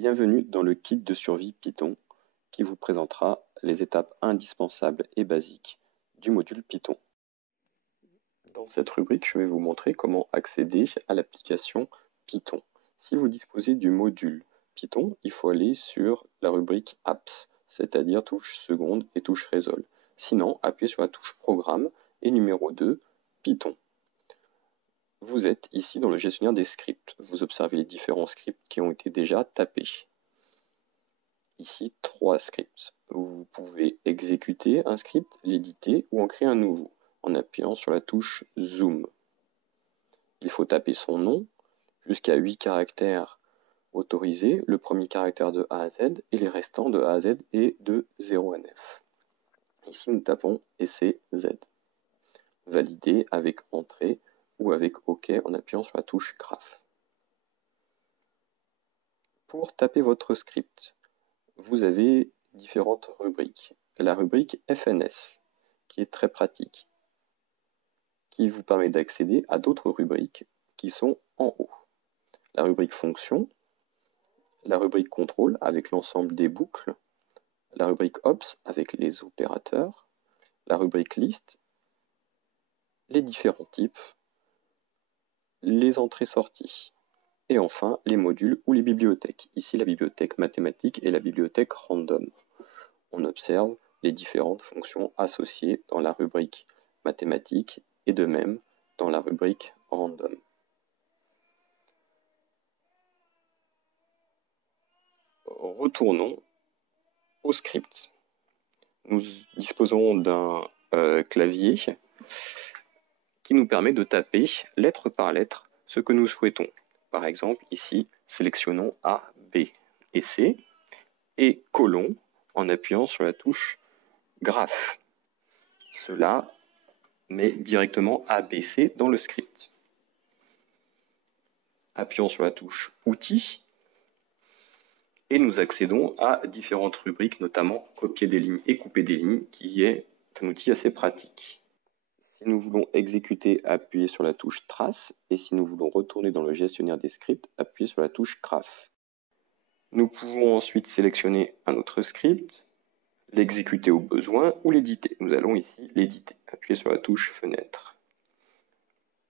Bienvenue dans le kit de survie Python qui vous présentera les étapes indispensables et basiques du module Python. Dans cette rubrique, je vais vous montrer comment accéder à l'application Python. Si vous disposez du module Python, il faut aller sur la rubrique Apps, c'est-à-dire touche seconde et touche Résolve. Sinon, appuyez sur la touche Programme et numéro 2, Python. Vous êtes ici dans le gestionnaire des scripts. Vous observez les différents scripts qui ont été déjà tapés. Ici, 3 scripts. Vous pouvez exécuter un script, l'éditer ou en créer un nouveau en appuyant sur la touche Zoom. Il faut taper son nom, jusqu'à 8 caractères autorisés, le premier caractère de A à Z et les restants de A à Z et de 0 à 9. Ici, nous tapons ECZ. Valider avec Entrée ou avec OK en appuyant sur la touche Graph. Pour taper votre script, vous avez différentes rubriques. La rubrique FNS, qui est très pratique, qui vous permet d'accéder à d'autres rubriques qui sont en haut. La rubrique Fonction, la rubrique Contrôle avec l'ensemble des boucles, la rubrique Ops avec les opérateurs, la rubrique Liste, les différents types, les entrées-sorties, et enfin les modules ou les bibliothèques. Ici la bibliothèque mathématique et la bibliothèque random. On observe les différentes fonctions associées dans la rubrique mathématique et de même dans la rubrique random. Retournons au script. Nous disposons d'un clavier qui nous permet de taper lettre par lettre ce que nous souhaitons. Par exemple, ici, sélectionnons A, B et C et colon en appuyant sur la touche Graph. Cela met directement A, B, C dans le script. Appuyons sur la touche Outils et nous accédons à différentes rubriques, notamment Copier des lignes et Couper des lignes, qui est un outil assez pratique. Si nous voulons exécuter, appuyez sur la touche Trace, et si nous voulons retourner dans le gestionnaire des scripts, appuyez sur la touche Graph. Nous pouvons ensuite sélectionner un autre script, l'exécuter au besoin ou l'éditer. Nous allons ici l'éditer. Appuyez sur la touche Fenêtre.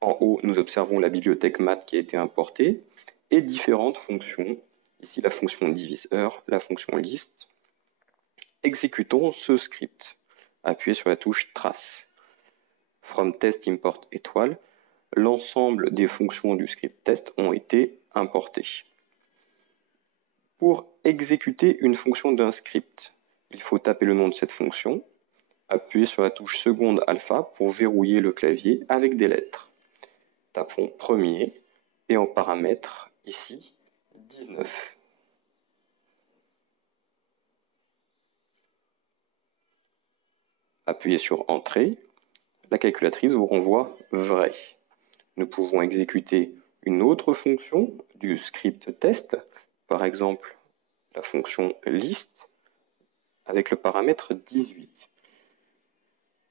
En haut, nous observons la bibliothèque math qui a été importée et différentes fonctions. Ici, la fonction diviseur, la fonction liste. Exécutons ce script. Appuyez sur la touche Trace. From test import étoile, l'ensemble des fonctions du script test ont été importées. Pour exécuter une fonction d'un script, il faut taper le nom de cette fonction, appuyer sur la touche seconde alpha pour verrouiller le clavier avec des lettres. Tapons premier et en paramètres, ici, 19. Appuyez sur Entrée. La calculatrice vous renvoie vrai. Nous pouvons exécuter une autre fonction du script test, par exemple la fonction list avec le paramètre 18.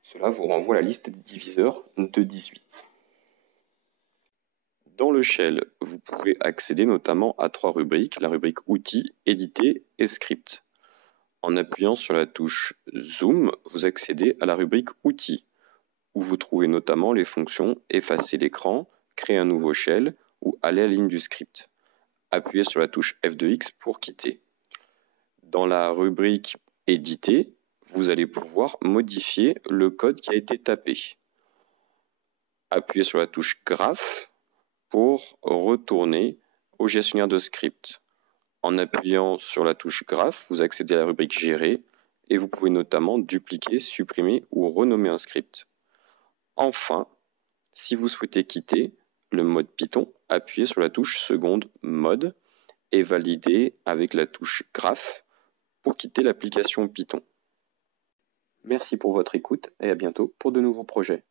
Cela vous renvoie la liste des diviseurs de 18. Dans le shell, vous pouvez accéder notamment à 3 rubriques, la rubrique Outils, Éditer et Script. En appuyant sur la touche Zoom, vous accédez à la rubrique Outils, où vous trouvez notamment les fonctions effacer l'écran, créer un nouveau shell ou aller à la ligne du script. Appuyez sur la touche F2X pour quitter. Dans la rubrique Éditer, vous allez pouvoir modifier le code qui a été tapé. Appuyez sur la touche Graph pour retourner au gestionnaire de script. En appuyant sur la touche Graph, vous accédez à la rubrique Gérer et vous pouvez notamment dupliquer, supprimer ou renommer un script. Enfin, si vous souhaitez quitter le mode Python, appuyez sur la touche seconde Mode et validez avec la touche Graph pour quitter l'application Python. Merci pour votre écoute et à bientôt pour de nouveaux projets.